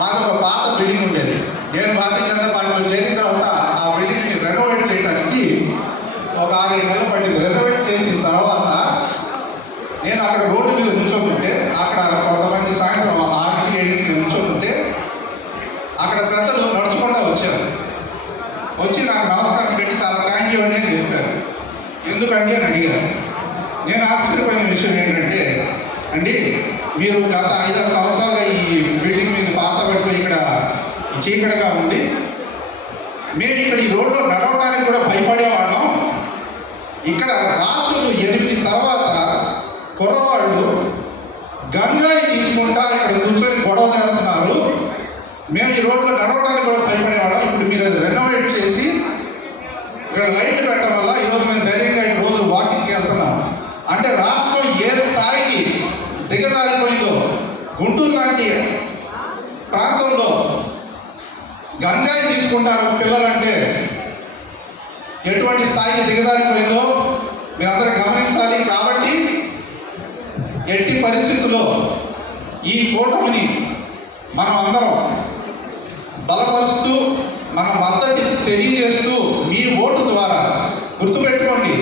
మాకు ఒక పాత బిల్డింగ్ ఉండేది. నేను భారతీయ జనతా పార్టీలో చేరిన తర్వాత ఆ బిల్డింగ్ని రెనోవేట్ చేయడానికి ఒక 6-7 నెలలు పట్టింది. రెనోవేట్ చేసిన తర్వాత నేను అక్కడ రోడ్డు మీద కూర్చోకుంటే, అక్కడ కొంతమంది సాయంత్రం 6-7 కూర్చోకుంటే అక్కడ పెద్దలు నడుచుకుండా వచ్చారు. వచ్చి నాకు నమస్కారం పెట్టి చాలా థ్యాంక్ యూ అని చెప్పారు. ఎందుకంటే అని అడిగారు. నేను ఆశ్చర్యపోయిన విషయం ఏంటంటే, అండి మీరు గత 5-6 సంవత్సరాలుగా ఈ బిల్డింగ్ మీద పాత పడిపోయి ఇక్కడ చీకటిగా ఉంది, మేము ఇక్కడ ఈ రోడ్లో నడవడానికి కూడా భయపడేవాళ్ళం. ఇక్కడ రాత్రులు 8 తర్వాత కుర్రవాళ్ళు గంజాయి తీసుకుంటా ఇక్కడ కూర్చొని గొడవ చేస్తున్నారు. మేము ఈ రోడ్లో నడవడానికి కూడా భయపడేవాళ్ళం. ఇప్పుడు మీరు అది రెనోవేట్ చేసి ఇక్కడ లైట్లు పెట్టడం వల్ల ఈరోజు మేము ధైర్యంగా ఈ రోజు వాకింగ్కి వెళ్తున్నాం. అంటే రాష్ట్రం ఏ స్థాయికి దిగజారిపోయిందో, గుంటూరు లాంటి ప్రాంతంలో గంజాయి తీసుకుంటారు పిల్లలంటే ఎటువంటి స్థాయికి దిగజారిపోయిందో మీరందరూ గమనించాలి. కాబట్టి ఎట్టి పరిస్థితుల్లో ఈ కూటమిని మనం అందరం బలపరుస్తూ మన మద్దతు తెలియజేస్తూ మీ ఓటు ద్వారా గుర్తుపెట్టుకోండి,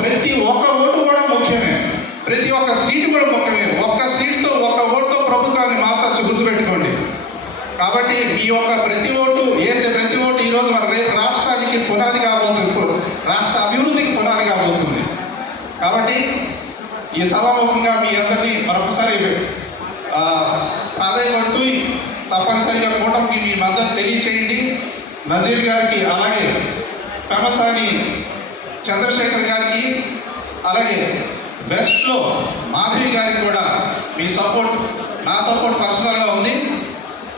ప్రతి ఒక్క ఓటు కూడా ముఖ్యమే, ప్రతి ఒక్క సీటు కూడా ముఖ్యమే. ఒక్క సీటుతో ఒక్క ఓటుతో ప్రభుత్వాన్ని మార్చచ్చు, గుర్తుపెట్టుకోండి. కాబట్టి మీ యొక్క ప్రతి ఓటు వేసే ప్రతి ఓటు ఈరోజు మన రేపు రాష్ట్రానికి పునాది కాబోతుంది, రాష్ట్ర అభివృద్ధికి పునాది కాబోతుంది. కాబట్టి ఈ సభాముఖంగా మీ అందరినీ మరొకసారి ప్రాధాన్యపడుతూ తప్పనిసరిగా కూటమికి మీ మద్దతు తెలియచేయండి. నజీర్ గారికి, అలాగే పెమసాని చంద్రశేఖర్ గారికి, అలాగే వెస్ట్లో మాధవి గారికి కూడా మీ సపోర్ట్, నా సపోర్ట్ పర్సనల్గా ఉంది.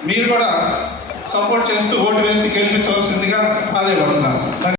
మీరు కూడా సపోర్ట్ చేస్తూ ఓటు వేసి గెలిపించవచ్చు.